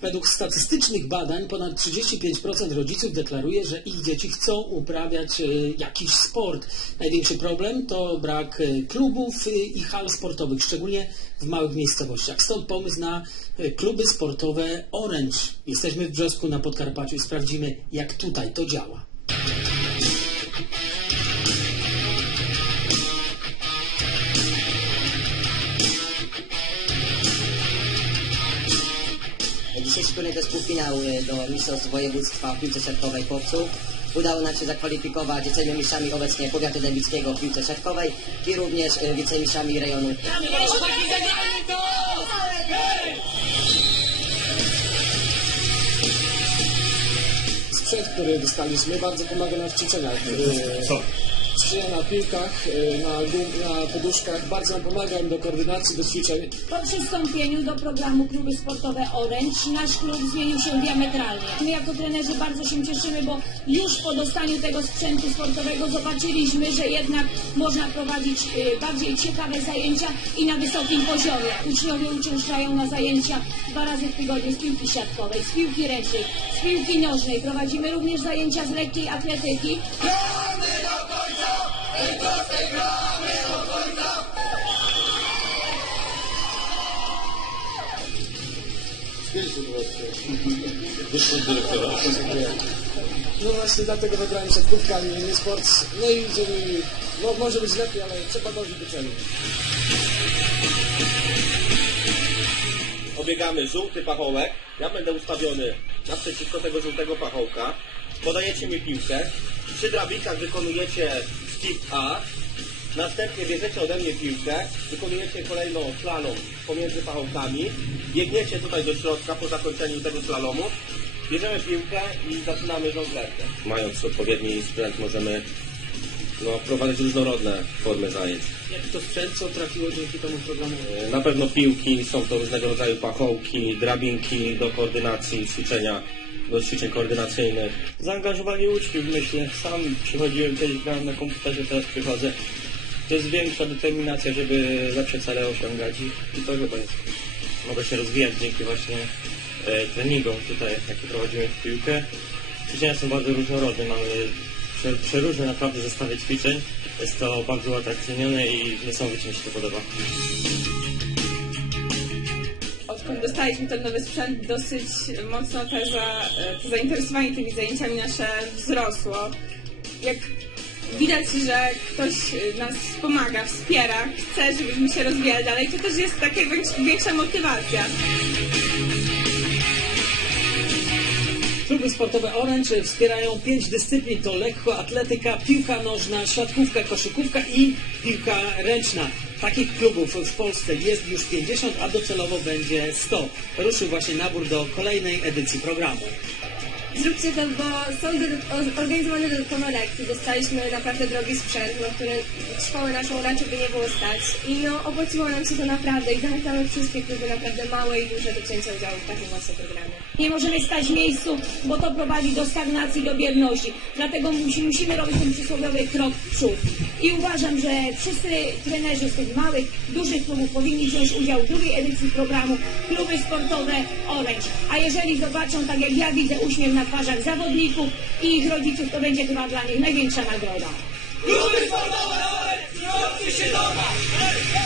Według statystycznych badań ponad 35% rodziców deklaruje, że ich dzieci chcą uprawiać e, jakiś sport. Największy problem to brak e, klubów e, i hal sportowych, szczególnie w małych miejscowościach. Stąd pomysł na kluby sportowe Orange. Jesteśmy w Brzosku na Podkarpaciu i sprawdzimy, jak tutaj to działa. Dzisiejszy turniej to jest półfinał y, do Mistrzostw Województwa w piłce siatkowej chłopców. Udało nam się zakwalifikować wicemistrzami obecnie powiatu dębickiego w piłce siatkowej i również y, wicemistrzami rejonu. Sprzęt, który dostaliśmy, bardzo pomaga nam w ćwiczeniach. Y, Na piłkach, y, na, na poduszkach bardzo nam pomagają do koordynacji, do ćwiczeń. Po przystąpieniu do programu kluby sportowe Orange nasz klub zmienił się diametralnie. My jako trenerzy bardzo się cieszymy, bo już po dostaniu tego sprzętu sportowego zobaczyliśmy, że jednak można prowadzić y, bardziej ciekawe zajęcia i na wysokim poziomie. Uczniowie uczęszczają na zajęcia dwa razy w tygodniu z piłki siatkowej, z piłki ręcznej, z piłki nożnej. Prowadzimy również zajęcia z lekkiej atletyki. Wyszło dyrektora. No właśnie dlatego wybrałem kubkami, nie sport. No i no może być lepiej, ale trzeba dążyć do. Obiegamy żółty pachołek. Ja będę ustawiony naprzeciwko tego żółtego pachołka. Podajecie mi piłkę. Przy drabinkach wykonujecie skip A. Następnie bierzecie ode mnie piłkę. Wykonujecie kolejną slalom pomiędzy pachołkami. Biegniecie tutaj do środka po zakończeniu tego slalomu. Bierzemy piłkę i zaczynamy żonglerkę. Mając odpowiedni sprzęt możemy no, wprowadzać różnorodne formy zajęć. Jak to sprzęt, co trafiło dzięki temu programowi? Na pewno piłki, są to różnego rodzaju pachołki, drabinki do koordynacji, ćwiczenia, do ćwiczeń koordynacyjnych. Zaangażowanie uczniów, myślę. Sam przychodziłem kiedyś, grałem na komputerze, teraz przychodzę. To jest większa determinacja, żeby lepsze cele osiągać i, i to chyba jest. Mogę się rozwijać dzięki właśnie e, treningom tutaj, jakie prowadzimy w piłkę. Ćwiczenia są bardzo różnorodne, mamy prze, przeróżne naprawdę zestawy ćwiczeń. Jest to bardzo atrakcyjnione i niesamowicie mi się to podoba. Odkąd dostaliśmy ten nowy sprzęt, dosyć mocno te za, to zainteresowanie tymi zajęciami nasze wzrosło. Jak widać, że ktoś nas pomaga, wspiera, chce, żebyśmy się rozwijali dalej, to też jest taka większa- większa motywacja. Kluby sportowe Orange wspierają pięć dyscyplin. To lekkoatletyka, piłka nożna, siatkówka, koszykówka i piłka ręczna. Takich klubów w Polsce jest już 50, a docelowo będzie 100. Ruszył właśnie nabór do kolejnej edycji programu. Zróbcie to, bo są organizowane dodatkowe lekcje. Dostaliśmy naprawdę drogi sprzęt, na który szkołę naszą raczej by nie było stać. I no, opłaciło nam się to naprawdę i zachęcamy wszystkie kluby, naprawdę małe i duże, do wzięcia udziału w takim właśnie programie. Nie możemy stać w miejscu, bo to prowadzi do stagnacji, do bierności. Dlatego musi, musimy robić ten przysłowiowy krok w przód. I uważam, że wszyscy trenerzy z tych małych, dużych klubów powinni wziąć udział w drugiej edycji programu Kluby Sportowe Orange. A jeżeli zobaczą, tak jak ja widzę, uśmiech na twarzach zawodników i ich rodziców, to będzie chyba dla nich największa nagroda. Kluby sportowe, Rower, się!